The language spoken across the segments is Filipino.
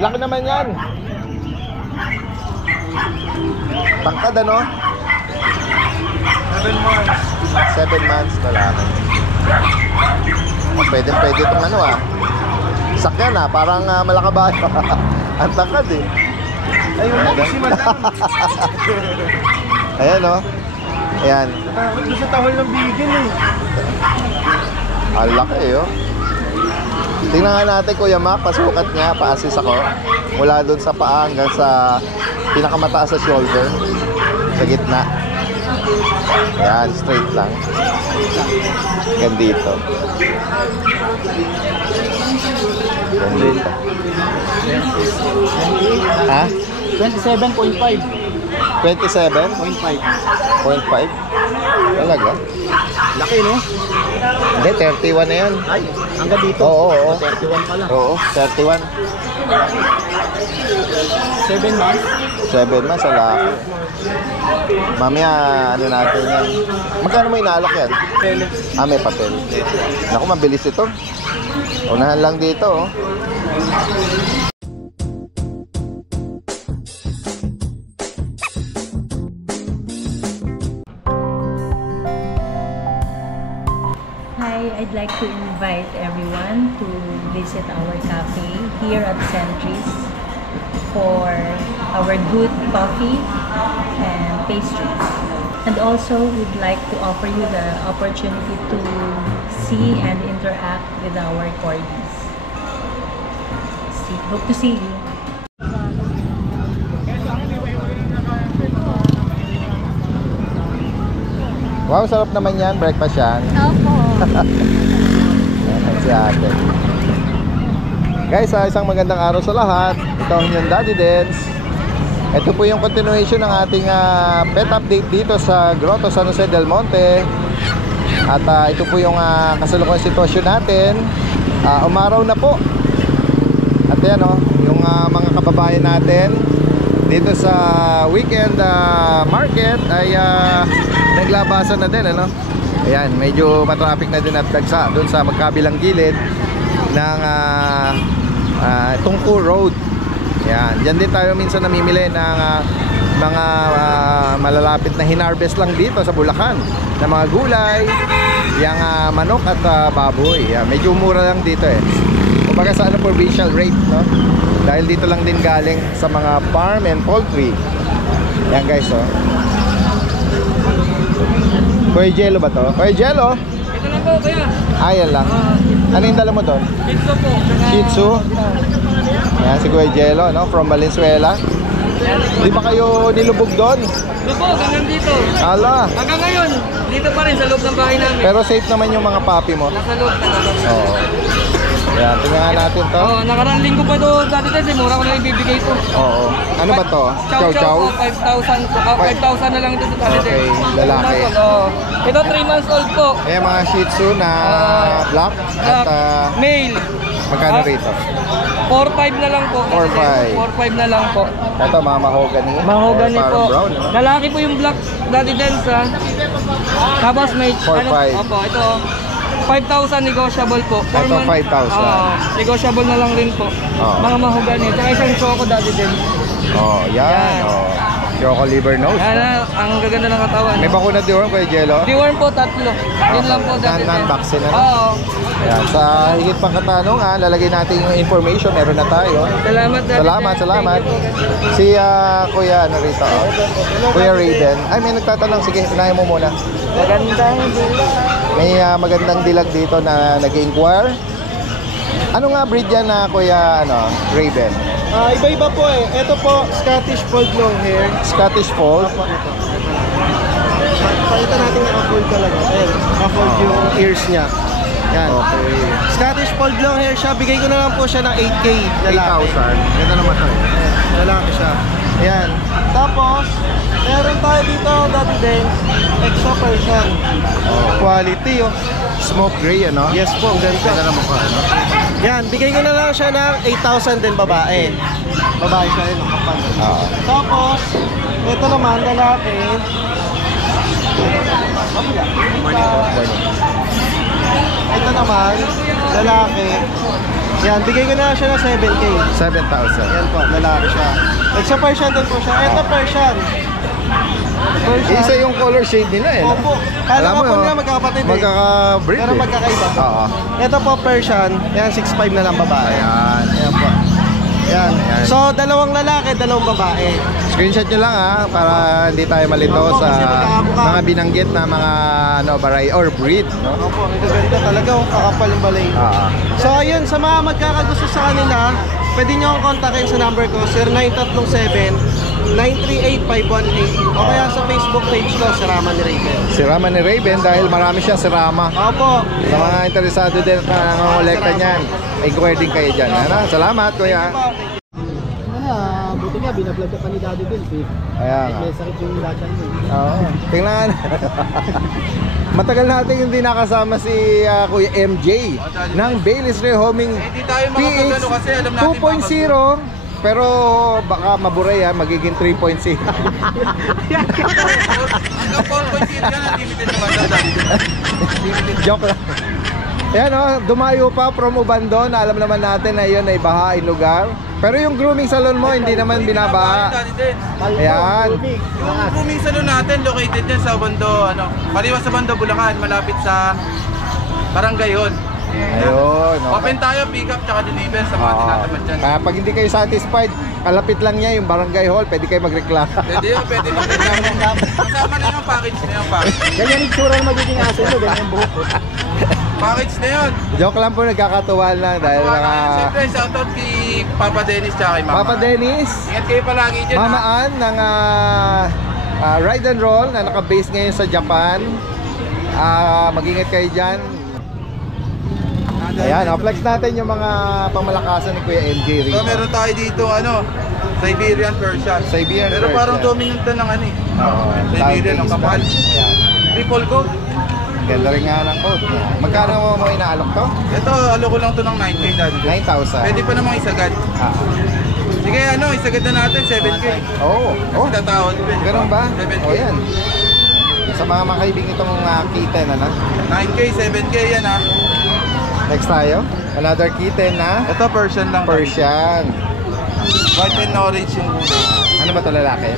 Laki naman yan. Tangkad ano? 7 months. 7 months na lang. Pwede itong ano ah. Sakyan ah, parang malakabayo. Ang tangkad eh. Ayun na, si madam. Ayan o. Ayan. Natakot doon sa tahol ng bigil eh. Ang laki eh oh. Tingnan nga natin Kuya Mac, pasukat niya, pa-assist ako. Mula doon sa paa hanggang sa pinakamataas sa shoulder. Sa gitna. Ayan, straight lang. Hanggang dito. Hanggang dito. Ha? 27.5. 27.5. 0.5? Talaga? Laki no? Hindi, 31 na yan. Ay, hanggang dito. Oo. 31 pala. Oo, 31. 7 months. 7 months, sa laki. Mamaya, ano natin yan. Magkano mo inaalok yan? May papel. Naku, mabilis ito. Unahan lang dito, oh. Hi, I'd like to invite everyone to visit our cafe here at Centris for our good coffee and pastries. And also, we'd like to offer you the opportunity to see and interact with our corgis. Hope to see you. Wow, sarap naman yan. Breakfast yan. Opo. Ayan si ate. Guys, isang magandang araw sa lahat. Ito ang inyong Daddy Dens. Ito po yung continuation ng ating pet update dito sa Grotto San Jose del Monte. At ito po yung kasalukuyang sitwasyon natin. Umaraw na po. At yan yung mga kababayan natin dito sa weekend market ay naglabasan na din ano. Ayan, medyo matraffic na din at dagsa doon sa magkabilang gilid ng Tungku Road. Ayan, dyan din tayo minsan namimili ng mga malalapit na hinarvest lang dito sa Bulacan na mga gulay, yung manok at baboy. Ayan, medyo mura lang dito eh. Kumbaga sa provincial rate, no? Dahil dito lang din galing sa mga farm and poultry. Ayan guys, oh. Kuya Jello ba to? Kuya Jello? Ito lang po, kaya. Ayan lang. Ano yung dala mo doon? Shih Tzu po. Shih Tzu? Ayan si Kuya Jello, no? From Valenzuela. Di ba kayo nilubog doon? Ito po, hanggang dito. Ala. Hanggang ngayon, dito pa rin sa loob ng bahay namin. Pero safe naman yung mga papi mo. Nasa loob. Oo. Ayan, tingnan natin to. Oo, nakaraan linggo pa ito dati kasi mura ko na ibibigay ito. Oo. Ano ba to? Chow Chow po, 5,000 po. 5,000 na lang ito sa dati. Okay, lalaki. Ito 3 months old po. Ayan mga Shih Tzu na black at Male. magkano rito? 4,500 na lang po. 4,500. 4,500 na lang po. Ito mga mahogany. Mahogany Or po. parang brown, no? Lalaki po yung black Daddy Dens ha. Tapos may 4,500. Opo, ito 5,000 negotiable po. Ito 5,000. Negotiable na lang rin po. Oo. Mga mahogany. Tsaka isang choco Daddy Dens. Oh, yan. Yan. Oh. Choco liver nose. Yan, ang gaganda ng katawan. May bakuna diworm Kuya Jello? Deworm po, 3. Yun lang po Daddy Dens. Non-vaccine na. Oo. Yan. Sa higit pang katanungan, lalagay natin yung information. Meron na tayo. Salamat Daddy Salamat, Dens. salamat. Thank you po. Si Kuya ano rito? Kuya Raven. Ay, may nagtatanong. Sige, unahin mo muna. Magandang dilag. May magandang dilag dito na nag-inquire. Ano nga breed yan na Kuya Raven? Iba-iba po eh. Ito po, Scottish Fold long hair. Scottish Fold. Pakita natin naka-fold talaga. Ayan, naka-fold yung ears niya. Yan. Okay. Scottish Fold long hair siya. Bigay ko na lang po siya ng 8K. 8,000. Ganda naman to eh. Lalaki siya. Ayan. Tapos, meron tayo dito, Daddy Dens, Exo Persian. Quality oh. Smoke gray, ano? Yes po, ang Ganda ganda. naman ko, ano? Yan, bigay ko na lang siya ng 8,000 din babae. Babae siya yun, kapal. Oo. Tapos, ito naman, lalaki. Morning po. Morning. Ito naman, lalaki. Yan, bigay ko na siya ng 7K. 7,000. Yan po, lalaki siya. Exo Persian din po siya. Ito Persian. Isa yung color shade nila eh. Opo. Kala Alam ko mo, po nila magkakapatid eh. Magkaka-breed Pero magkakaiba. Oo. Ito po Persian. Yan, 6'5 na lang babae. Ayan. Yan po. Yan. Ayan. So, dalawang lalaki, dalawang babae. Screenshot nyo lang ha, para hindi tayo malito Opo, sa kasi magkakamukha. mga binanggit na mga variety or breed, no? Opo, ito ganda talaga. Kakapal yung balay. So, ayun, sa mga magkakagusto sa kanila, pwede nyo akong kontakin sa number ko, 0937-938-5188. O kaya sa Facebook page ko, si Rama ni Raven. Si Rama ni Raven dahil marami siyang si Rama. Opo. Sa mga interesado din na nangongolekta niyan, i-inquire din kayo dyan. Ano? Salamat kuya. Buti nga, binablog ka pa ni Daddy Bill. Ayan nga. May sakit yung lachan mo. Oo. Tingnan. Matagal natin hindi nakasama si Kuya MJ ng Bailey's Rehoming Hindi tayo PH makapagano kasi alam natin 2.0. Pero baka maburay magiging 3.0. Hanggang 4.0 yan, unlimited naman daw dati. Joke lang. Ayan dumayo pa from Ubandon. Alam naman natin na yun ay bahain lugar. Pero yung grooming salon mo hindi naman binabaha. Ayan. Yung grooming salon natin located din sa Bando, maliwas sa Bando, Bulacan, malapit sa Barangay Hall. Ayun. Open tayo, pick up tsaka deliver sa mga tinatamad dyan. Kaya pag hindi kayo satisfied, kalapit lang niya yung Barangay Hall, pwede kayo magreklamo. Pwede yun, pwede magreklamo. Kasama na yung package na yung package. Ganyan yung tsura na magiging aso nyo, ganyan yung buhok. Package na yun. Joke lang po, nagkakatuwaan lang dahil mga Siyempre, shoutout kay Papa Dennis tsaka kay Mama. Papa Dennis, Ingat kayo palagi dyan. Mama Ann ng Ride and Roll na naka-base ngayon sa Japan. Mag-ingat kayo dyan. Ayan, flex natin yung mga pamalakasan ni Kuya MJ Rico. So, meron tayo dito, Siberian Persian. Siberian Pero parang Persian. dominant na ng Oo, Siberian ang Southeast kapal. Ayan. Triple coat. Ganda rin nga ng code. Magkano mo inaalok to? Ito, alo ko lang to ng 9K dati. 9,000. Pwede pa namang isagad. Sige, isagad na natin, 7K. Oo. Kasi tatawad pa. Ganun ba? 7K. O yan. Sa mga makaibing itong kitten, 9K, 7K yan ha. Next tayo. Another kitten na Ito, Persian lang. Persian. White and orange yung kulay. Ano ba ito, lalaki?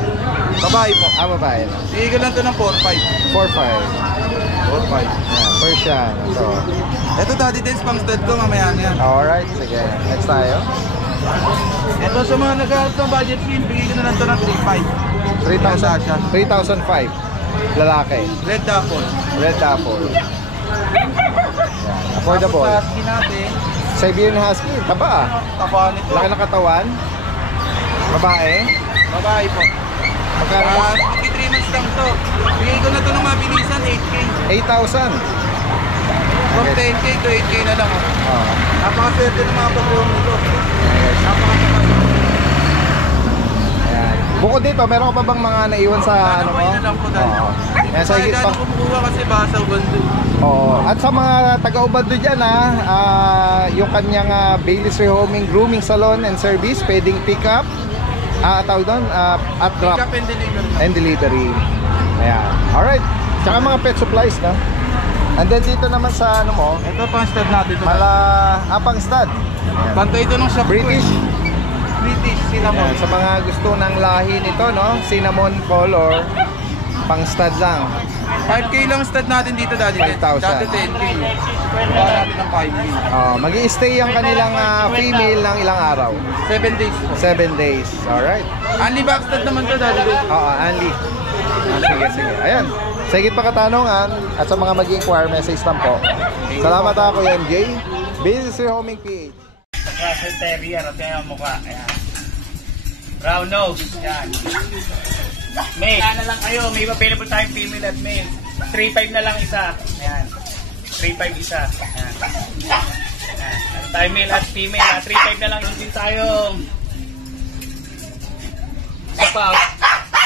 Babae po. Babae. Sige ko lang to ng 4-5. 4,500. 4-5. Yan, Persian. Ito. Ito, Daddy Dance pang stud ko, mamaya na yan. Alright, sige. Next tayo. Ito, sa mga nag-aaral ng budget film, bigay ko na lang to ng 3-5. 3,500. Lalaki. Red Apple. Red Apple. Yan. Affordable. Tapos sa husky natin, Siberian Husky. Taba taba nito. Laki ng katawan. Babae. Babae po. Magkano? 3 months lang to. Bigay ko na to ng mabilisan, 8K. 8,000. From 10K to 8K na lang. Oh. Napakaswerte ng mga pag-room nito. Napakaswerte. Ayan. Bukod dito, meron ka pa bang mga naiwan sa ano mo? na lang po dahil. Oo. Ayan, sa Kaya higit pa. gano'n kumukuha kasi baka sa bando. Oo. At sa mga taga-Ubando dyan yung kanyang Bailey's Rehoming Grooming Salon and Service, pwedeng pick up, tawag doon, at drop Pick up and deliver na. and delivery. Ayan. Alright. Tsaka mga pet supplies, no? And then dito naman sa ano mo, Ito pang stud natin. apang stud. Kanto ito ng shop ko eh. British. British cinnamon. Ayan, sa mga gusto ng lahi nito, no? Cinnamon color, pang stud lang. 5K lang stud natin dito, Daddy. 5,000. Dati 10K. Baka natin ng 5K. Mag-i-stay ang kanilang female ng ilang araw. 7 days po. 7 days. Alright. Only back stud naman to, Daddy. Oo, Anli. Sige. Ayan. Sa higit pa katanungan at sa mga mag-inquire, message lang po. Salamat ako, MJ. Bailey's Rehoming PH. Russell Terrier, at yan ang mukha. Ayan. Brown nose. Yan. Male. Na lang kayo. May available tayong female at male. 3.5 na lang isa. Ayan. 3.5 isa. Ayan. Ayan. Ano tayo male at female. 3.5 na lang din tayo. Isa pa.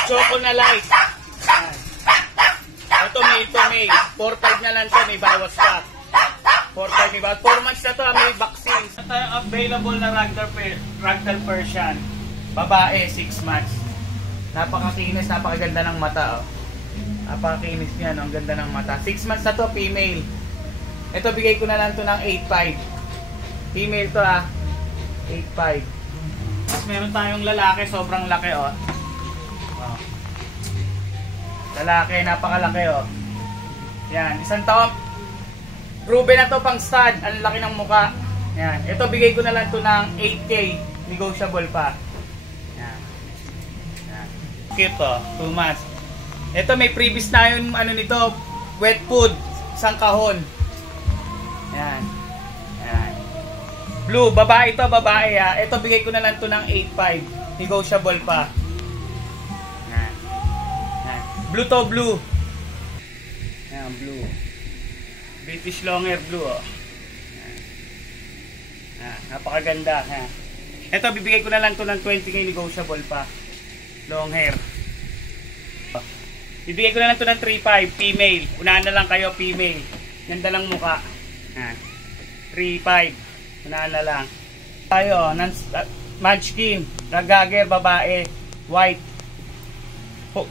Choco na light. Ayan. Ito male. 4.5 na lang to. May bawas pa. 4.5 may bawas. 4 months na to. May vaccine. Ito yung available na Ragdoll Persian. Babae, 6 months. Napakakinis, napakaganda ng mata. Oh. Napakakinis niya, no? Ang ganda ng mata. 6 months na to, female. Ito, bigay ko na lang to ng 8.5. Female to 8.5. Tapos meron tayong lalaki, sobrang laki oh. Lalaki, napakalaki oh. Yan, 1 taon. Proven na to pang stud, ang laki ng muka. Yan, ito bigay ko na lang to ng 8K, negotiable pa. Yan. Yan. Cute to, 2 months. Ito may previous na yung ano nito, wet food, isang kahon. Yan. Yan. Blue, babae to, babae ha. Ito bigay ko na lang to ng 8.5, negotiable pa. Yan. Yan. Blue to, blue. Yan, blue. British long hair blue oh. Napakaganda. Ito bibigay ko na lang to ng 20K, negotiable pa. Long hair. Bibigay ko na lang to ng 3.5, female. Unahan na lang kayo, female. Ganda lang mukha. 3.5. Unahan na lang. Tayo, Munchkin, Ragager, babae, white.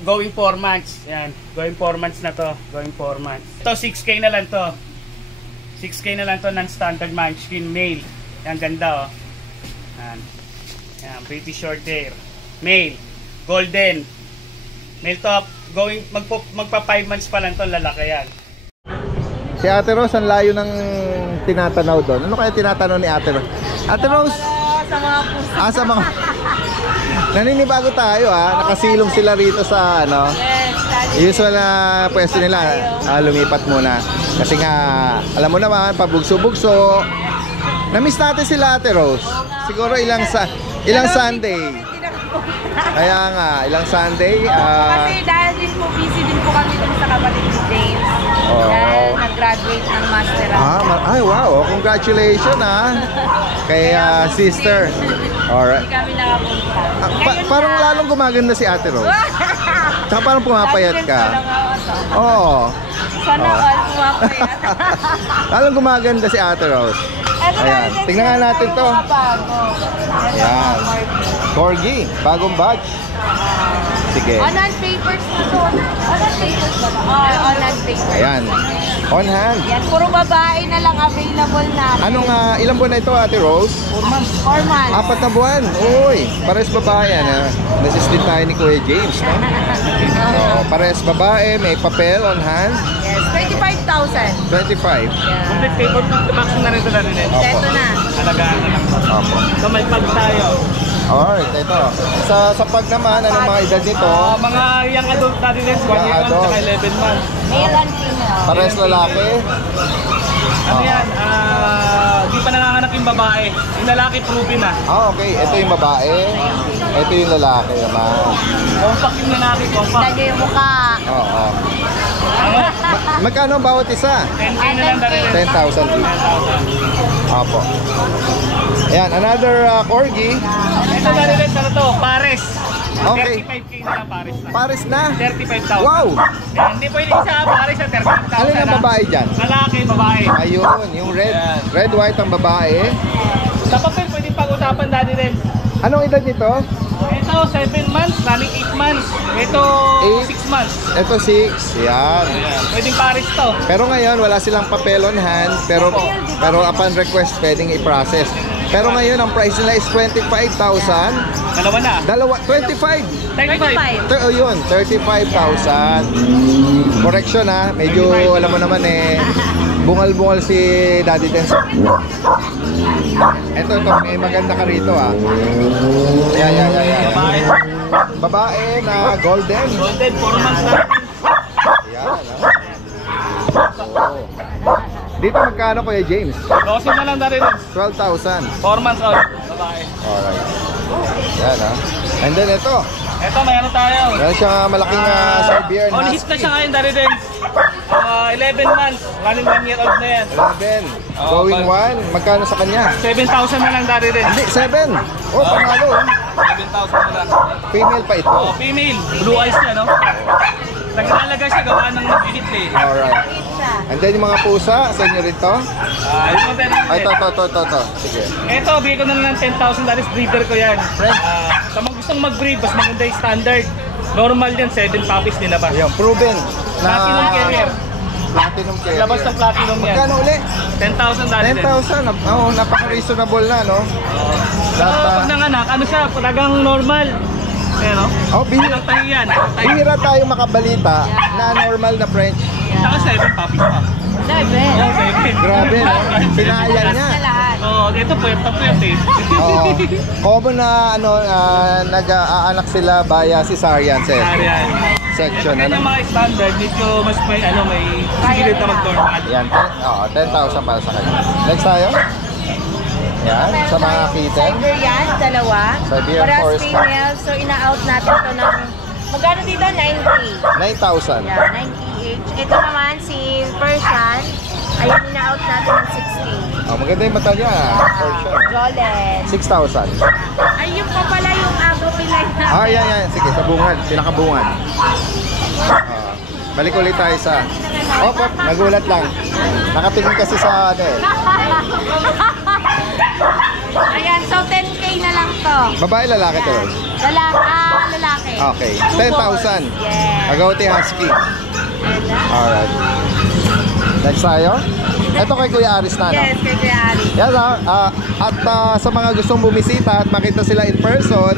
Going 4 months. Yan, going 4 months na to. Going 4 months. Ito 6K na lang to. 6K na lang to, non-standard Munchkin, male. Yan, ganda oh. Yan. Yan, pretty short hair. Male, golden. Male top, going, magpa 5 months pa lang to, lalaki yan. Si Ate Rose, ang layo ng tinatanaw doon. Ano kaya tinatanaw ni Ate Rose? Ate Rose! Sa mga pusa. Sa mga... Naninibago tayo nakasilong sila rito sa ano. Yes, Usual na pwesto nila. Lumipat muna. Kasi nga, alam mo naman, pabugso-bugso. Na-miss natin sila Ate Rose. Siguro ilang Sunday. Kaya nga, ilang Sunday. Kasi dahil din po busy din po kami dun sa kapatid ni James. Dahil nag-graduate ng master. Ay wow, congratulations kay sister. Alright. Hindi kami nakapunta. Parang lalong gumaganda si Ate Rose. Tsaka parang pumapayat ka. Oo. Sana all pumapayat. Lalong gumaganda si Ate Rose. Ayan, tingnan nga natin to. Ayan. Corgi, bagong batch. Sige. On-hand papers na to. On-hand papers ba? On-hand papers. Ayan. On hand. Yan, puro babae na lang available na. Anong ilang buwan na ito Ate Rose? 4 months. 4 months. 4 na buwan. Uy, pares babae yan. Nasislit tayo ni Kuya James, no? So, pares babae, may papel on hand. Yes, 25,000. 25. Complete paper, vaccine na rin ito na rin eh. Ito na. Alagaan na lang. Opo. So may pag tayo. Alright, ito. Sa pag naman, anong mga edad nito? Mga young adult natin din, 1 year old adult. saka 11 months. Male and female. Pares lalaki. Ano yan? Di pa nanganganak yung babae. Yung lalaki proven na. Okay. Ito yung babae. Ito yung lalaki naman. Compact yung lalaki, compact. Lagi yung mukha. Oo. Magkano ang bawat isa? 10K na lang dali rin. 10,000 each. Opo. Ayan, another corgi. Ito dali rin, ano to? Pares. Okay. 35K na lang pares na. Pares na. 35,000. Wow! Yan, hindi pwede isa pares na 35,000. Alin ang babae dyan? Lalaki, babae. Ayun, yung red, white ang babae. Sa papel, pwede pag-usapan dali rin. Anong edad nito? Ito, 7 months, running 8 months. Ito, 6 months. Ito 6. Yan. Pwedeng pares to. Pero ngayon, wala silang papel on hand. Pero upon request, pwedeng i-process. Pero ngayon, ang price nila is 25,000. Dalawa na. 25. 35. Oh, yun, 35,000. Correction medyo alam mo naman bungal-bungal si Daddy Denso. Ito, may maganda ka rito Yan. Babae. Babae na golden. Golden, 4 months na. Yan, Dito magkano Kuya James? 12 na lang dali rin. 12,000. 4 months old. Babae. Alright. Yan And then ito, Ito, mayroon tayo. meron siyang malaking Siberian On hit na siya ngayon dali rin. 11 months. Running 1 year old na yan. 11. Going 1. Magkano sa kanya? 7,000 na lang dali rin. Hindi, 7. Oh, panalo. 7,000 na lang. Female pa ito. Oh, female. Blue eyes niya, no? Nag-alaga siya gawa ng mag-hit eh. Alright. And then yung mga pusa, sa inyo rin to? Ito, Ay, to. Sige. Ito, bigay ko na lang ng 10,000 dollars. Breeder ko yan. Sa mga gustong mag-breed, mas maganda yung standard. Normal yan, 7 puppies nila ba? Ayun, proven National carrier. Platinum Terrier. Labas ng platinum yan. Magkano uli? 10,000 dati din. 10,000. Oo, napaka-reasonable na, no? Pero pag nanganak, ano siya, talagang normal. Ayan o. Oh, Walang tayo yan. bihira tayo makabalita na normal na French. Saka 7 puppies pa. Seven. Oh, 7. Grabe, no? Pinayan niya. Na lahat. Oo, ito pwet eh. Oo. Common na, nag-aanak sila via cesarean Ayan. section. Ito Ano? yung mga standard, medyo mas may sigilid na mag-normal. Yan, 10,000 para sa kanya. Next tayo. Yan, sa mga kitten. Siberian, dalawa. Siberian Parehas Forest Cat. female, so ina-out natin to ng... Magkano dito? 90. 9,000. Yeah, 90 each. Ito naman si Persian. Ayun, ina-out natin ng 6K. Oh, maganda yung mata niya. Persian. Jollet. 6,000. Ayun pa pala yung agro pilay natin. Ah, yan. Sige, sa bungan. Pinakabungan. Balik ulit tayo sa... Op, nagulat lang. Nakatingin kasi sa ano eh. Ayan, so 10K na lang to. Babae, lalaki to. Lalaki. Okay. 10,000. Yes. Agouti Husky. And, Alright. Next tayo. Ito kay Kuya Aris na, no? yes, kay Kuya Ali. Yan sa mga gustong bumisita at makita sila in person,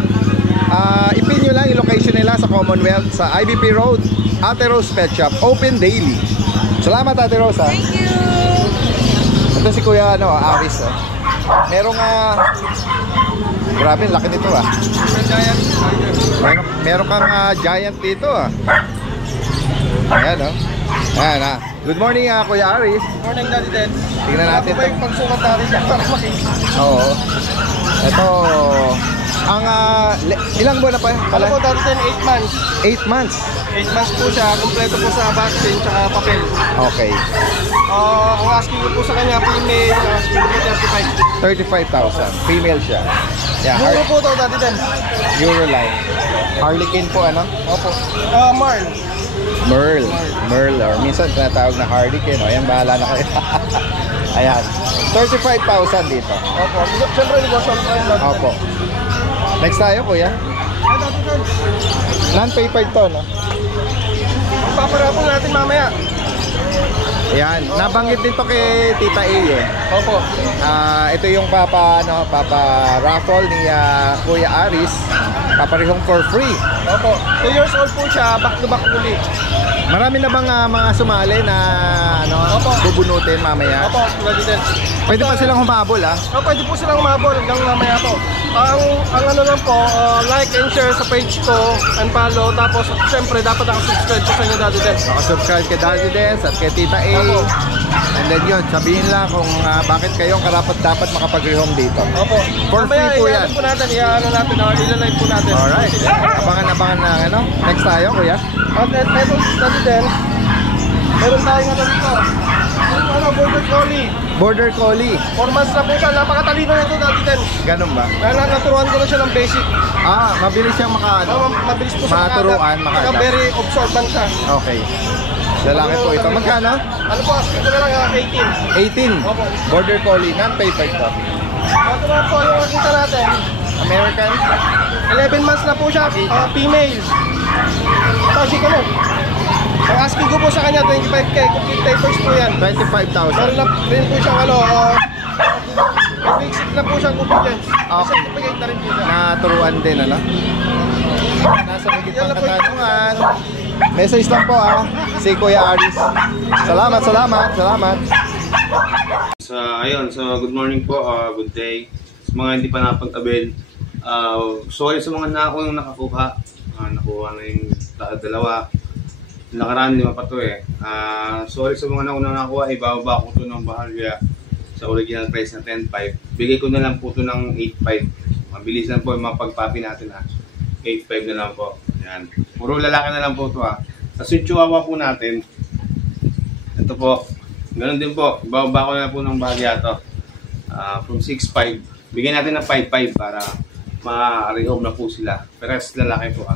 ipin nyo lang yung location nila sa Commonwealth sa IBP Road, Ate Rose Pet Shop, open daily. Salamat Ate Rose, ha? Thank you. Ito si Kuya Aris, oh. Merong grabe, laki nito, ah. Meron kang giant dito, ah. Ayan, oh. Ayan, ah. Good morning, Kuya Aris. Morning, Daddy Den. Tingnan natin Ako ba yung pagsukat natin dyan para makikita? Oo. Ito, ang ilang buwan na pa? Alam ko, Daddy Den, 8 months. 8 months. 8 months po siya, kompleto po sa vaccine tsaka papel. Okay. Ang asking ko po sa kanya, female, ang asking ko po 35,000. Female siya. Yeah, Euro po to, Daddy Den. Euroline. Harlequin po, ano? Opo. Marl. Merle, or minsan tinatawag na Harlequin. O, ayan, bahala na kayo. Ayan. 35,000 dito. Opo. Siyempre, negosyo ang price, Daddy Den. Opo. Next tayo, kuya. Ay, Daddy Den. Non-papered to, no? Paparapon natin mamaya. Ayan. Nabanggit dito kay Tita A, eh. Opo. Ito yung papa raffle ni Kuya Aris. Paparihong for free. Opo. 2 years old po siya, back to back uli. Marami na bang mga sumali na Opo. bubunutin mamaya? Opo, Daddy Den. Pwede pa silang humabol, ah. Pwede po silang umabol hanggang mamaya po. Ang ano lang po, like and share sa page ko and follow. Tapos, siyempre, dapat nakasubscribe po sa inyo, Daddy Den. Nakasubscribe kay Daddy Dens at kay Tita A. Opo. And then yun, sabihin lang kung bakit kayong karapat-dapat makapag-rehome dito. Opo. For free po yan. Po natin, i-ano natin, ilalive po natin. Alright. Abangan na ano. Next tayo, kuya. At ito, Daddy Den, meron tayong ano dito. Border Collie. Border Collie. 4 months na po siya. Napakatalino na ito, Daddy Den. Ganun ba? Naturuan ko na siya ng basic. Mabilis siyang Mabilis po siya maturuan, Saka very observant siya. Okay. Lalaki po ito. Magkano? Ano po, asking ko na lang 18. 18. Opo. Border Collie. Non-papered to. Naturuan po yung nakita natin. American. 11 months na po siya, female. Tashi ka mo. Ang asking ko po sa kanya, 25K. Complete papers po yan. 25,000. Meron na rin po siyang basic na po siyang compliance. Okay. Certificate na rin po siya. Naturuan din, ano? Nasa higit pang katanungan. Message lang po, si Kuya Aris. Salamat. Good morning po, good day. Sa mga hindi pa napagtabil, sorry sa mga nakakuha. Nakuha na yung dalawa. Nakaraan 5 pa to eh. Sorry sa mga nakakuha, ibababa ko to ng bahalya sa original price na 10.5. Bigay ko na lang po to ng 8.5. Mabilis lang po yung mapagpapi natin 8.5 na lang po. Yan. Puro lalaki na lang po to Sa Sweet Chihuahua po natin, ito po, ganun din po, ibababa ko na po ng bahagya to. From 6.5, bigyan natin ng 5.5 para ma-rehome na po sila. Pero lalaki po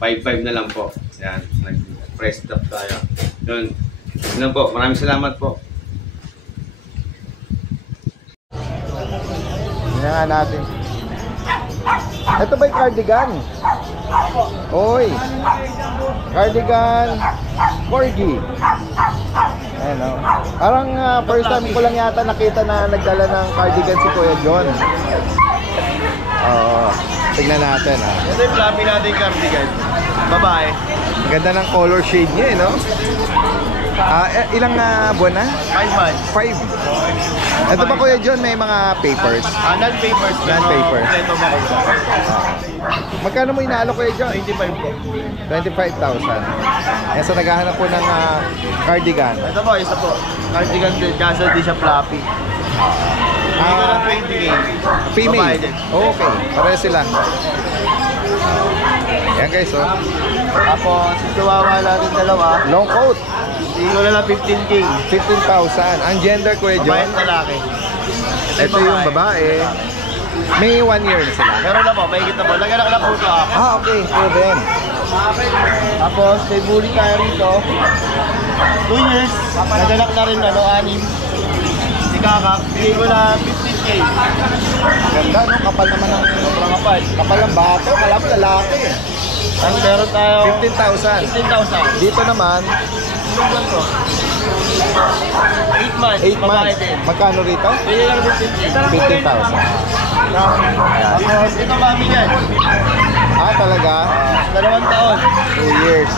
5.5 na lang po. Yan, nag-press up tayo. Yun. Yun po, maraming salamat po. Yan nga natin. Ito ba'y cardigan? Oy. Cardigan. Corgi. Ayan, oh. Parang first time ko lang yata nakita na nagdala ng cardigan si Kuya John. Oo. Tignan natin, ha. Ito yung fluffy natin cardigan. Babae. Ang ganda ng color shade niya, no? Ilang buwan na? 5 months. 5. Ito ba, Kuya John, may mga papers? Non-papers. Non-papers. Ito makuha. Magkano mo inaalo, Kuya John? 25 po. 25,000. Yan, so naghahanap po ng cardigan. Ito po, isa po. Cardigan din, kaso di siya fluffy. Hindi ko lang 20K. Female. Babae din. Okay, pareho sila. Yan guys, oh. Tapos, chihuahua natin dalawa. Long coat, Hindi ko na lang 15K. 15,000. Ang gender, Kuya Babae John? at lalaki. Ito yung babae. May 1 year na sila. Meron na po, may kita po. Naganak na po ito ako. Okay, proven. Tapos, may bully tayo rito. 2 years. Naganak na rin, 6. Si Kakak, bigay ko na 15K. Ganda, no? Kapal naman ng Sobrang kapal. kapal ng bato. Kala mo lalaki. Tapos meron tayo 15,000. 15,000. Dito naman, 8 months. 8 babae months. din. Magkano rito? Bigay lang 15K. 15,000. Tapos, ito mami yan. Talaga? 2 taon. 2 years.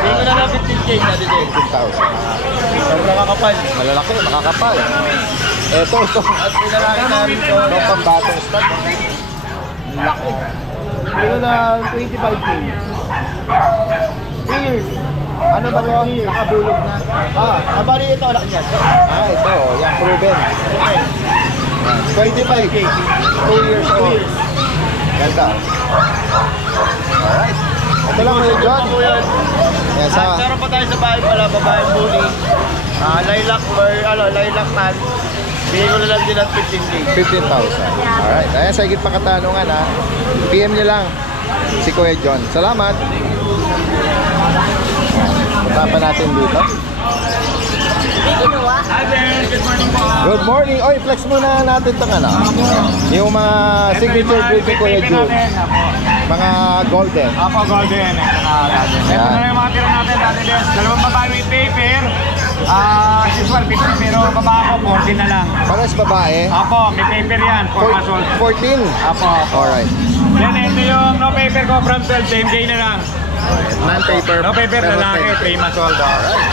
Bigay ko na lang 15K na din. 15,000. Sobrang kakapal. Malalaki, makakapal. Ito. At pinalaki na rito. Ito pang batong stud. Laki. Bigay ko na 25K. 3 years. Ano ba ito? Nakabulog na. Abali ito, anak niya. Ito. Yan, proven. Okay. 25K. 2 years old. Ganda. Alright. Ito lang, Kuya John. Ako yan. Yan, sa... Meron pa tayo sa bahay pala, babaeng bully. Lilac man. Bigay ko na lang din at 15K. 15,000. Alright. Ayan, sa higit pa katanungan, ha. PM nyo lang si Kuya John. Salamat. Punta pa natin dito. Hi there, good morning po. Good morning. Oy, flex muna natin itong ano. Yung mga signature breed ni Kuya John. Mga golden. Apo, golden. Ito Yan. na yung mga tira natin dati des. Dalawang babae with paper. As usual, 50 pero babae ko, 14 na lang. Pares babae. Apo, may paper yan, 4 months old. 14. Apo, apo. Alright. Then ito yung no paper ko from 12, 10K na lang. Non-paper. No paper, pero lalaki, 3 months old.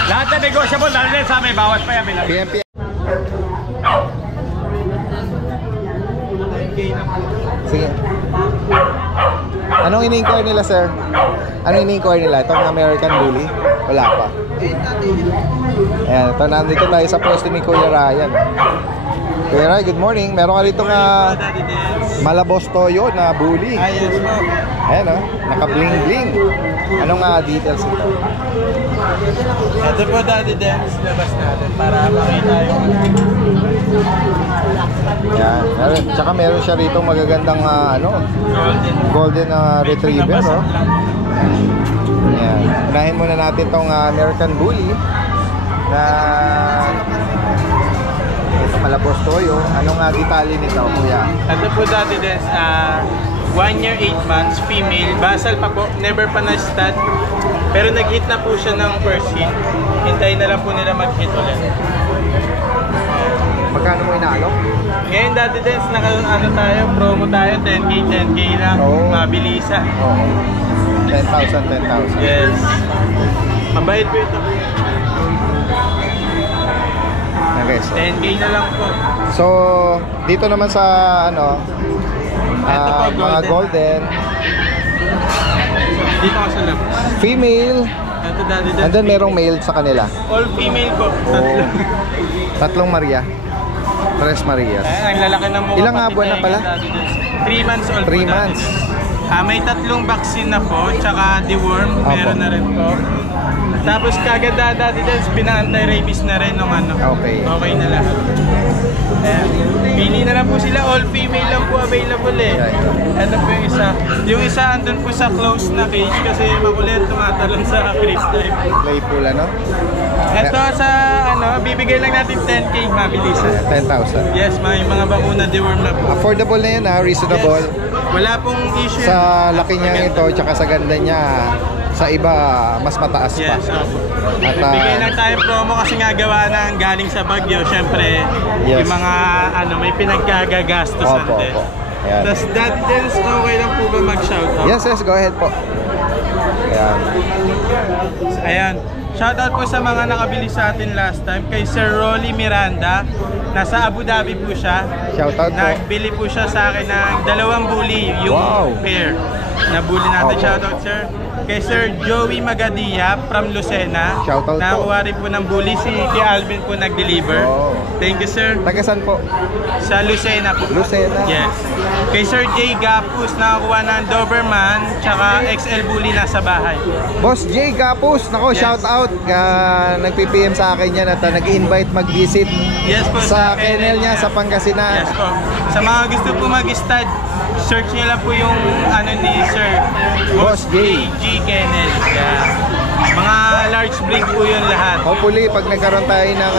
Lahat na negotiable, dahil din sa amin, bawas pa yan. PMP. Sige. Anong ini-inquire nila, sir? Anong ini-inquire nila? Itong American Bully? Wala pa. Ayan, ito nandito tayo sa pwesto ni Kuya Ryan. Kuya Ryan, good morning. Meron ka rito nga Malabos Toyo na bully. Yes po. Ayan, oh, naka-bling-bling. Anong details ito? Ito po Daddy Dance, labas natin para makita yung Yan. Tsaka meron siya rito magagandang golden retriever, oh. Yan. Unahin muna natin tong American Bully na ito Malabos Toyo. Anong detalye nito, kuya? Ito po dati din, 1 year, 8 months, female. Basal pa po, never pa na-stud. Pero nag-hit na po siya ng first hit. Hintayin na lang po nila mag-hit ulit. Magkano mo inaalok? Ngayon dati din, tayo, promo tayo, 10K lang, Oo. mabilisa. Oo. 10,000, 10,000. Yes. Mabait po ito. Okay, so 10K na lang po. So, dito naman sa Ito po, mga golden, Dito ka sa labas. female, Ito dati din. and then merong male sa kanila. All female po. Oh. Tatlong Maria. Tres Marias. Ang lalaki ng mukha. Ilang pati buwan na tenga pala? dati din. 3 months old 3 po dati months. din. May 3 vaccine na po, tsaka deworm, meron na rin po. Tapos kaganda dati din, pina-anti-rabies na rin nung Okay. Okay na lahat. Ayan. Pili na lang po sila, all female lang po available eh. Ito po yung isa. Yung isa andun po sa closed na cage kasi makulit tumatalon sa freeze time. Playful, ano? Ito sa bibigay lang natin 10K mabilis. 10,000. Yes, may mga bakuna deworm na po. Affordable na yan, reasonable. Yes. Wala pong issue. Sa laki niya ito, tsaka sa ganda niya, Sa iba, mas mataas pa. Yes, opo. At, Bigay lang tayong promo kasi nga gawa ng galing sa Baguio. Siyempre, Yes. yung mga may pinagkagagastusan Opo, din. opo. Ayan. Tapos Daddy Dens, okay lang po ba mag-shoutout? Yes, go ahead po. Ayan. Ayan. Shoutout po sa mga nakabili sa atin last time. Kay Sir Rolly Miranda. Nasa Abu Dhabi po siya. Shoutout po. Nagbili po siya sa akin ng 2 bully, yung Wow. pair. Nabuli natin. Opo. Shoutout, sir. Kay Sir Joey Magadia from Lucena. Shoutout po. Nakakuha rin po ng bully. Si Alvin po nag-deliver. Oh. Thank you, sir. Tagasan po? Sa Lucena po. Lucena. Yes. Kay Sir Jay Gapus, nakakuha ng Doberman, tsaka XL bully nasa bahay. Boss Jay Gapus, nako, Yes. shout out. Nag-PPM sa akin yan at nag-invite mag-visit Yes po. sa kennel niya sa Pangasinan. Yes po. Sa mga gusto po mag-stud, search nyo lang po yung ano ni Sir Boss J. G Kennel. Yeah. Mga large breed po yun lahat. Hopefully, pag nagkaroon tayo ng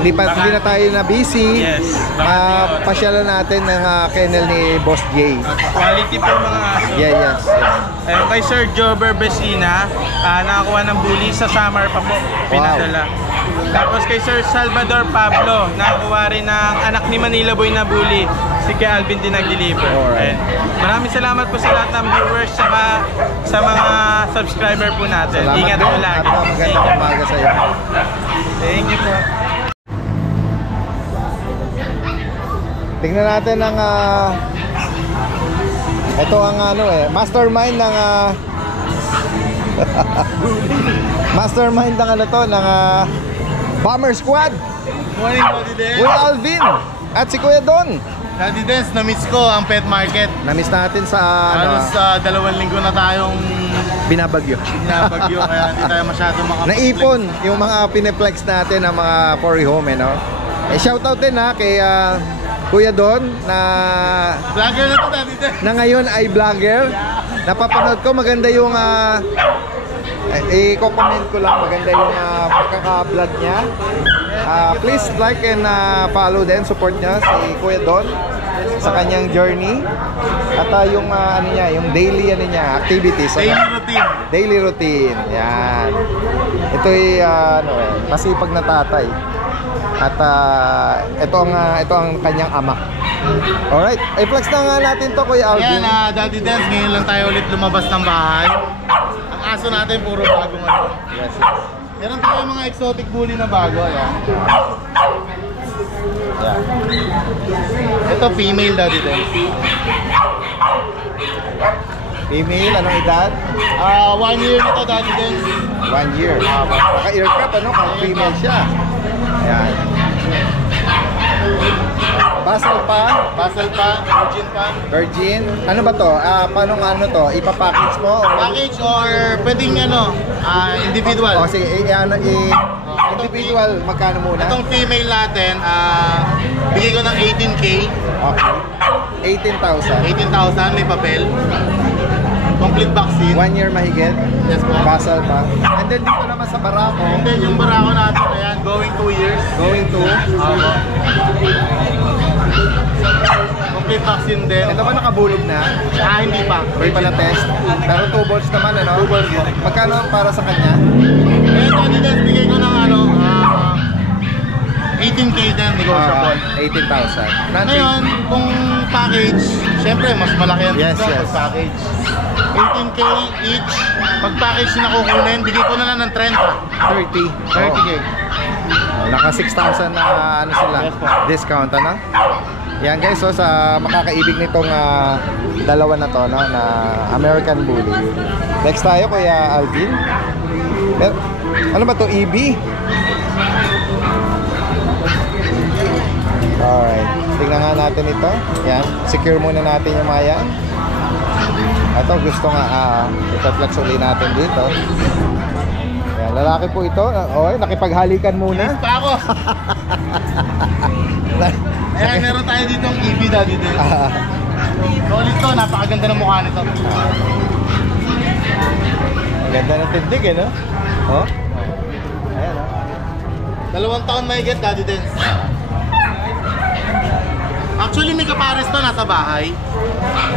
hindi na tayo na busy, Yes, baka pasyalan natin ng kennel ni Boss J. Quality po mga aso. Yes. Ayun, kay Sir Jober Besina, nakakuha ng bully sa summer pa po, pinadala. Tapos kay Sir Salvador Pablo, nakakuha rin ng anak ni Manila Boy na bully. Si kay Alvin din nag-deliver. Alright. Ayun. Maraming salamat po sa lahat ng viewers, saka sa mga subscriber po natin. Salamat Ingat din po lagi. at magandang umaga sa iyo. Thank you po. Tingnan natin ang ito ang mastermind ng mastermind ng ng Bomber Squad. Morning, Daddy Dens. Kuya Alvin at si Kuya Don. Daddy Dens, na-miss ko ang pet market. Namiss natin sa Halos 2 linggo na tayong binabagyo. binabagyo kaya hindi tayo masyado makapag-flex. Naipon yung mga pineplex natin ng mga Cory Home, no? Shoutout din kay Kuya Don na Vlogger na to, Daddy Dens. na ngayon ay vlogger. Napapanood ko maganda yung i-comment ko lang maganda yung pagkaka-vlog niya. Please like and follow din, support niya si Kuya Don sa kanyang journey at yung niya, yung daily activities. Daily routine. Yan. Ito'y masipag na tatay. At ito ang kanyang ama. Alright, i-flex na nga natin to, Kuya Alvin. Ayan, Daddy Dens, ngayon lang tayo ulit lumabas ng bahay. Ang aso natin puro bagong Yes. Meron tayo mga exotic bully na bago, ayan. Yan. Ito female, Daddy Dens. Female, anong edad? 1 year ito, Daddy Dens. 1 year. Naka-earcrap, kung female siya. Ayan. Basal pa, Virgin pa. virgin. Ano ba to? Paano to? Ipapackage mo? Package or pwedeng individual. O sige, individual, magkano muna? Itong female natin, bigay ko ng 18K. Okay. 18,000. 18,000, may papel. Complete vaccine. 1 year mahigit. Yes po. Basal pa. And then dito naman sa Barako, And then yung barako natin, ayan, going 2 years. going to... Complete vaccine din. Ito ba nakabulog na? Hindi pa. May pa na test? Pero 2 balls naman, 2 balls po. Magkano para sa kanya? Ngayon, Daddy Dens, bigay ko ng 18K din, negotiable. 18,000. Ngayon, kung package, syempre, mas malaki ang Yes, discount yes. pag package. 18K each. Pag package na kukunin, bigay ko na lang ng 30. 30. 30K. Naka 6,000 na sila. Yes po. Discount, Yan guys, sa makakaibig nitong dalawa na to, na American Bully. Next tayo, Kuya Alvin. Ano ba to? EB? Alright. Tingnan nga natin ito. Yan. Secure muna natin yung mga yan. Ito, gusto nga ipaplex ulit natin dito. Yan. Lalaki po ito. Nakipaghalikan muna. Pa ako. Ayan, meron tayo dito ang EV, Daddy Dens. Solid to, napakaganda ng mukha nito. Ganda ng tindig, no? Oh? Ayan, 2 taon na higit, Daddy Dens. Actually, may kapares to nasa bahay.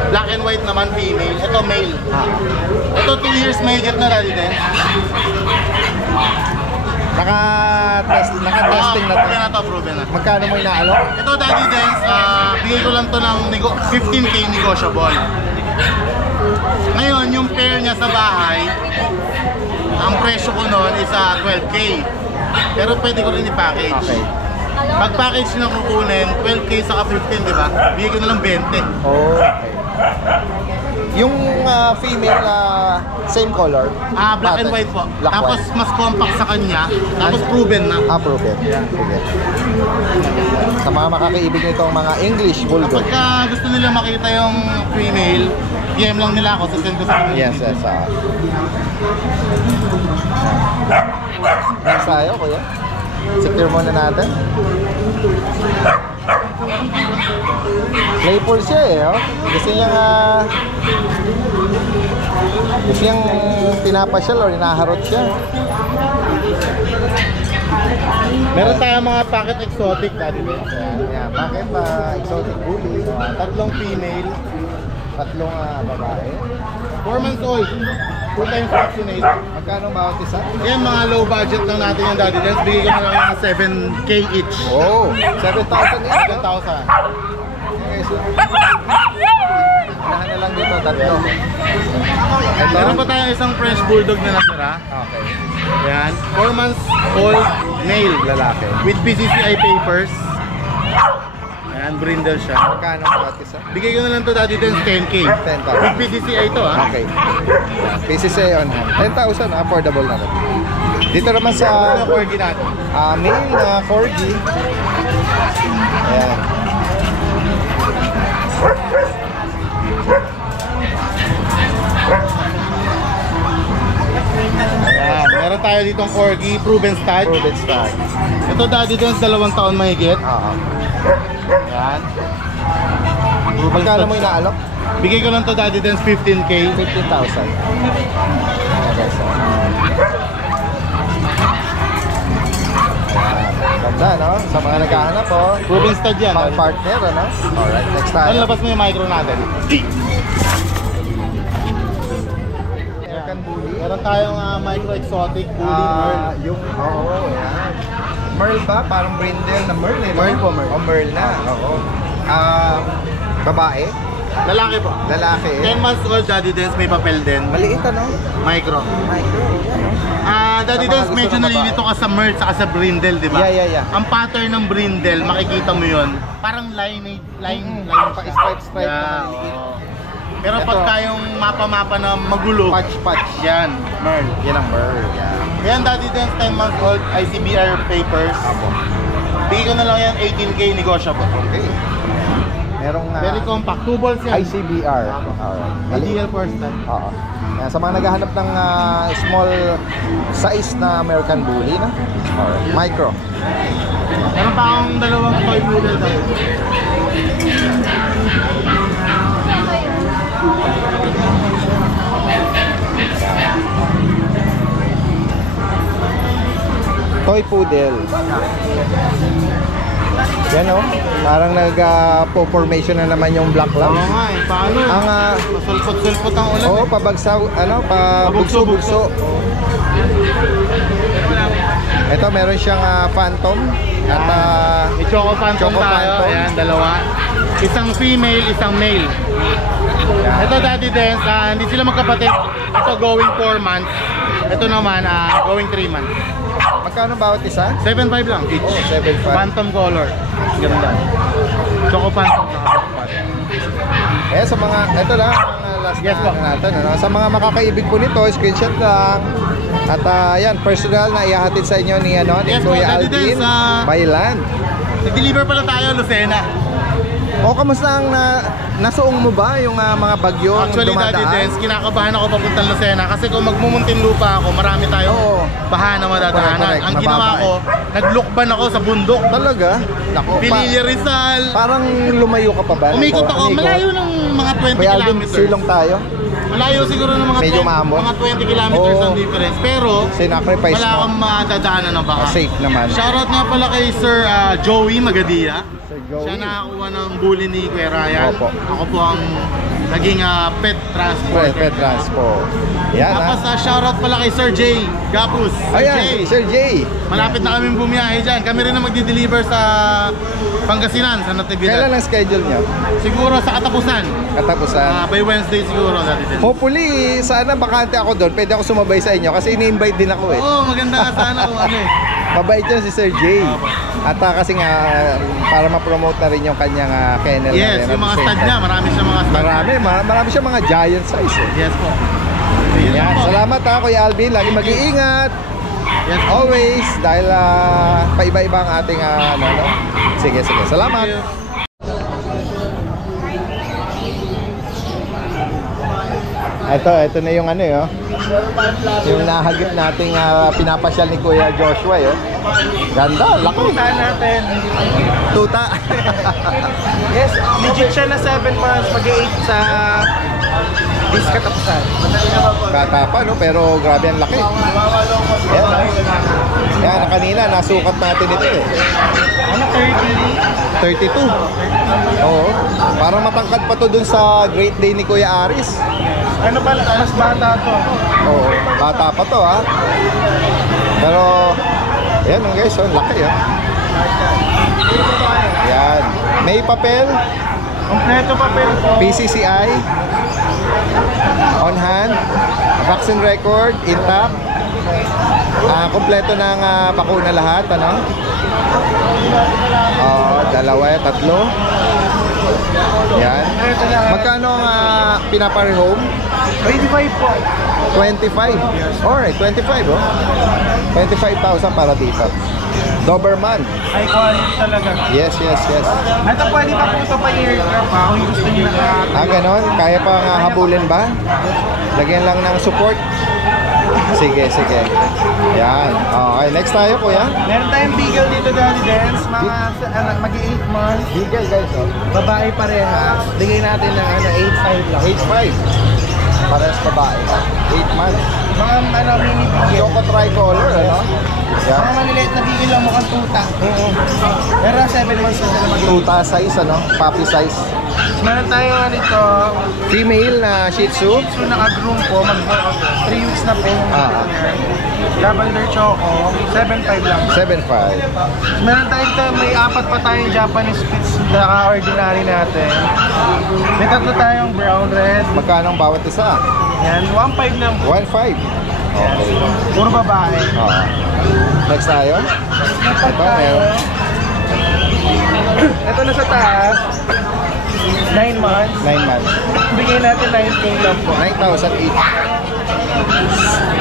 Black and white naman, female. Ito, male. Ito, 2 years may get na Daddy Dens. Naka-testing na to. Proven na to, proven na. Magkano mo inaalok? Ito, Daddy Dens, bigay ko lang to ng 15K negotiable. Ngayon, yung pair niya sa bahay, ang presyo ko noon is 12K. Pero pwede ko rin i-package. Okay. Pag-package na kukunin, 12K saka 15, di ba? Bigay ko na lang 20. Oh, okay. Yung female, same color? Black and white po. Black Tapos white. mas compact sa kanya. Tapos proven na. Proven. Sige. Sa mga makakaibig nitong mga English Bulldog. Pagka gusto nila makita yung female, PM lang nila ako, sasend ko sa kanila. Yes. Next tayo, kuya. Secure muna natin. Playful siya oh. Gusto niyang pinapasyal o hinaharot siya. Meron tayong mga packet exotic, Daddy Dens. Yan. Bakit exotic bully? Tatlong female, Tatlong babae. 4 months old, 2 times vaccinated. Magkano bawat isa? Yan, mga low budget lang natin yung Daddy Dens. Bigay ko na lang ng 7K each. Oh, 7,000 yan. 7,000. Okay, so unahan na lang dito, tatlo. Ito? Meron pa tayong isang French Bulldog na natira. Okay. Yan, 4 months old, male. Lalaki. With PCCI papers. Ayan, brindle siya. Magkano bawat isa? Bigay ko na lang to Daddy Dens 10K. 10,000. With PCCI to Okay. PCCI on hand. 10,000, affordable na rin. Dito naman Ano sa corgi natin? male na corgi. Ayan. Ayan, meron tayo ditong corgi, proven stud. Proven stock. Ito Daddy Dens, 2 taon mahigit. Ayan. Magkano mo inaalok? Bigay ko lang to Daddy Dens 15K. 15,000. Okay, so. Ganda, no? Sa mga naghahanap, oh. Proven stud yan. Pang partner, ano? Alright, next Ano, tayo. labas mo yung micro natin. American Bully. Meron tayong micro exotic bully Merl. Yung, yan. Merl ba? Parang brindle na Merl, eh. no? Merl po, Merl. Oh, Merl na, oo. Babae? Lalaki po. Lalaki, eh. 10 months old Daddy Dens, may papel din. Maliit, ano? Micro. Micro, yan, no? Daddy Sa mga Dens, gusto medyo ng babae. nalilito ka sa Merl saka sa brindle, di ba? Yeah. Ang pattern ng brindle, makikita mo yun. Parang line Pa-stripe Yeah, na oo. Pero Ito. pagka yung mapa-mapa na magulo, patch. yan, Merl. Yan ang Merl, yan. Yan Daddy Dens, 10 months old, ICBR papers. Bigay ko na lang yan, 18K negotiable. Okay. Merong Very compact, 2 balls yan. ICBR. Alright. Ideal for stand. Oo. Yan, sa mga naghahanap ng small size na American Bully, no? Alright. Micro. Meron pa akong dalawang toy poodle tayo. Toy poodle. Yan, oh. Parang nag-formation na naman yung black Oo lab. nga eh, paano? Ang Masulpot-sulpot ang ulan. oh, pabagsaw, pabugso-bugso. Ito, meron siyang phantom at May Choco Phantom Choco tayo. Phantom. Ayan, dalawa. Isang female, isang male. Ito Daddy Dens, hindi sila magkapatid. Ito going 4 months. Ito naman, going 3 months. magkano bawat isa? 7.5 lang each. Oh, 7.5. Phantom color. Ganda. Choco Phantom. Sa mga, ito lang, mga last Yes, na po. ano natin. Ano? Sa mga makakaibig po nito, screenshot lang. At yan, personal na ihahatid sa inyo ni, ni Yes, po, Kuya Daddy Alvin Dens, Bailan. Nag-deliver pala tayo, Lucena. O, kamusta ang nasuong mo ba yung mga bagyo Actually, Daddy Dens, kinakabahan ako papuntang Lucena kasi kung magmumuntin lupa ako, marami tayong Oo. baha na madadaanan. Correct, Ang ginawa mababa ko, nag-lookban ako sa bundok. Talaga? Nako, Pililla Rizal. parang lumayo ka pa ba? Umikot ako, Umikot. malayo ng mga 20 Kuya Alvin, kilometers. silong tayo. Malayo siguro ng mga, Medyo 20, maambon. mga 20 kilometers Oo. ang difference. Pero, Sinacrifice wala mo. akong madadaanan ng baka. Safe naman. Shoutout nga pala kay Sir Joey Magadia. Sir Joey. Siya nakakuha ng bully ni Kuya Ryan. Opo. Ako po ang naging pet transport. Pet Transpo. Yan Tapos shoutout pala kay Sir Jay Gapus. Sir Ayan, Jay. si Sir Jay. Malapit na kaming bumiyahe dyan. Kami rin na magdi-deliver sa Pangasinan, sa Natividad. Kailan ang schedule niyo? Siguro sa katapusan. Katapusan. By Wednesday siguro dati din. Hopefully, sana bakante ako doon. Pwede ako sumabay sa inyo kasi ini-invite din ako eh. Oo, maganda nga sana kung ano eh. Mabait yan si Sir Jay. At kasi nga, para ma-promote na rin yung kanyang kennel. Yes, yung mga stud niya. Marami siya mga stud. Marami siya mga giant size eh. Yes po. Yan, salamat Kuya Alvin. Lagi mag-iingat. Yes, Always. Dahil paiba-iba ang ating Sige. Salamat. Ito na yung yung nahagip nating pinapasyal ni Kuya Joshua Ganda, laki. Tuta natin. Tuta. Yes, legit siya na 7 months, mag-8 sa this katapusan. Bata pa pero grabe ang laki. Yan, kanina nasukat natin ito eh. Ano, 30? 32. Oo. Parang matangkad pa to dun sa Great Day ni Kuya Aris. Ano ba, mas bata to. Oo, bata pa to Pero, yan guys, laki Yan. May papel, Kompleto papel po. PCCI, on hand, vaccine record, intact. Kompleto ng bakuna lahat, dalawa, tatlo. Yan. Magkano ang pinapare-home? 25 po. 25. Alright, 25 25,000 para dito. Doberman. High quality talaga. Yes. Ito pwede pa po ito pa aircraft kung gusto niyo na Ganon? Kaya pa nga habulin ba? Lagyan lang ng support. Sige. Yan. Okay, next tayo kuya. Meron tayong beagle dito, Daddy Dance. Mga mag-8 months. Bigel guys, Babae parehas. Bigay natin ng 8.5 lang. 8.5. Parehas babae. 8 months. Mga mini beagle. Choco tricolor, Yan. Mga maliliit na beagle lang mukhang tuta. Pero 7 months na sila mag-8. Tuta size, puppy size. Meron tayong dito. Female na Shih Tzu. So naka-groom po. 3 weeks na po. Lavender Choco. 7.5 lang. 7.5. Meron tayo dito, may 4 pa tayong Japanese Spitz na ka-ordinary natin. May 3 tayong brown red. Magkano ang bawat isa? Yan, 1.5 lang. 1.5. Okay. Puro babae. Next tayo. Ito, meron. Ito na sa taas. 9 months. 9 months. Bigay natin 9K lang po. 9,008.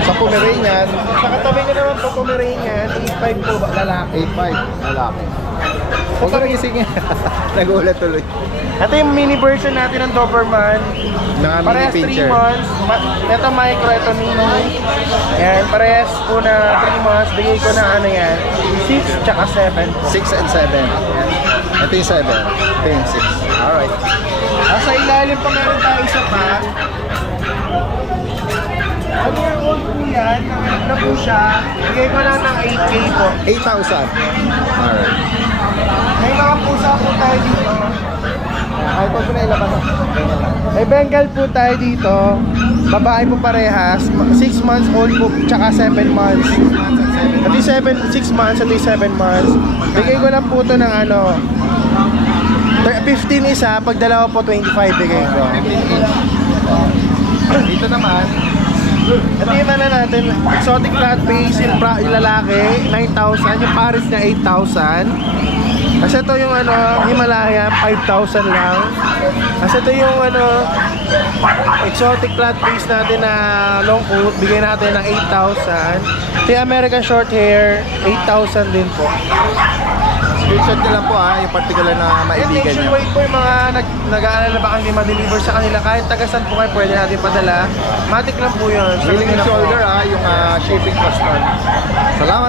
Sa Pomeranian, Sa katabi niya naman po Pomeranian, 8.5 po lalaki. 8.5. Lalaki. Huwag ka nagising yan. Nagulat tuloy. Ito yung mini version natin ng Doberman. Mga mini Parehas 3 pincher. months. Ito micro, ito mini. Yan, parehas po na 3 months. Bigay ko na 6 tsaka 7 po. 6 and 7. Ito yung 7. Ito yung 6. Alright. Sa ilalim pa meron tayo isa pa. 1 year old po yan. Nanganak na po siya. Bigay ko lang ng 8K po. 8,000. Alright. May mga pusa po tayo dito. Ay, pag na ilabas. May Bengal po tayo dito. Babae po parehas. 6 months old po, tsaka 7 months. Ito yung 6 months, ito yung 7 months. Bigay ko lang po ito ng 15 isa, pag dalawa po 25 bigay ko. 15 inch. Dito naman, Ito yung natin, exotic flat base, yung lalaki, 9,000, yung Paris na 8,000. Kasi ito yung Himalaya, 5,000 lang. Kasi ito yung exotic flat base natin na long coat, bigay natin ng 8,000. Ito yung American short hair, 8,000 din po. screenshot nyo lang po yung particular na maibigan nyo. Nationwide po yung mga nag-aalala baka hindi ma-deliver sa kanila. Kahit tagasan po kayo, pwede natin padala. Matic lang po yun. Willing and shoulder yung shipping cost nun.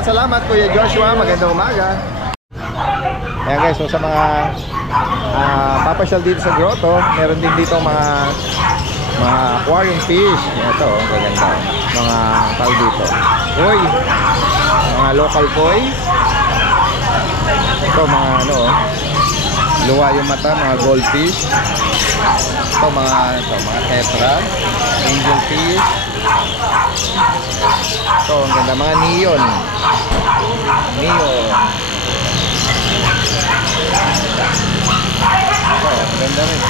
Salamat Kuya Joshua, magandang umaga. Ayan guys, so sa mga papasyal dito sa grotto, meron din dito mga aquarium fish. Ito, gaganda. Mga tawag dito. Koi. Mga local koi. Ito mga Luwa yung mata, mga goldfish. Ito mga tetra, angelfish. Ito, ang ganda, mga neon. Neon. Ito, ang ganda rin.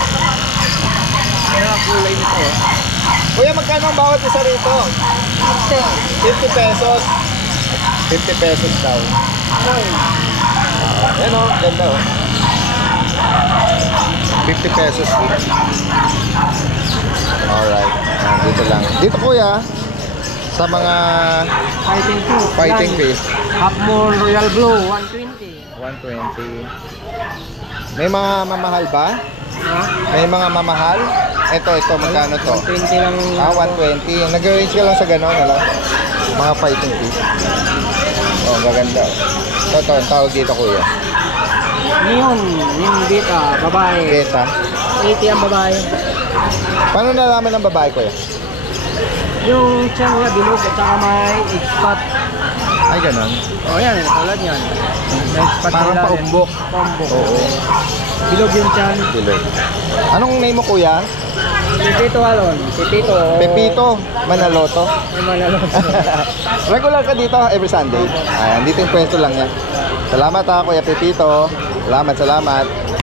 Ano ang kulay nito? Kuya, magkano ang bawat isa rito? 50 pesos. 50 pesos daw. Ayan o, ganda o. 50 pesos each. Alright, dito lang. Dito kuya, sa mga fighting fish. Half moon Royal Blue, 120. 120. May mga mamahal ba? May mga mamahal? Ito, magkano to? 20 lang. 120. Nag-range ka lang sa gano'n, ala? Mga fighting fish. Oh, maganda. Ito, ang tawag dito kuya. Neon beta, babae. Beta. 80 ang babae. Paano nalaman ng babae kuya? Yung tiyan niya bilog at saka may spot. Ay, gano'n. O yan, tulad yan. May spot Parang nila. paumbok. Paumbok. Oo. Bilog yung tiyan. Bilog. Anong name mo kuya? Pepito Alon. Pepito. Pepito Manaloto. Yung manalo. Regular ka dito every Sunday? Ayan, dito yung pwesto lang niya. Salamat ha, Kuya Pepito. Salamat.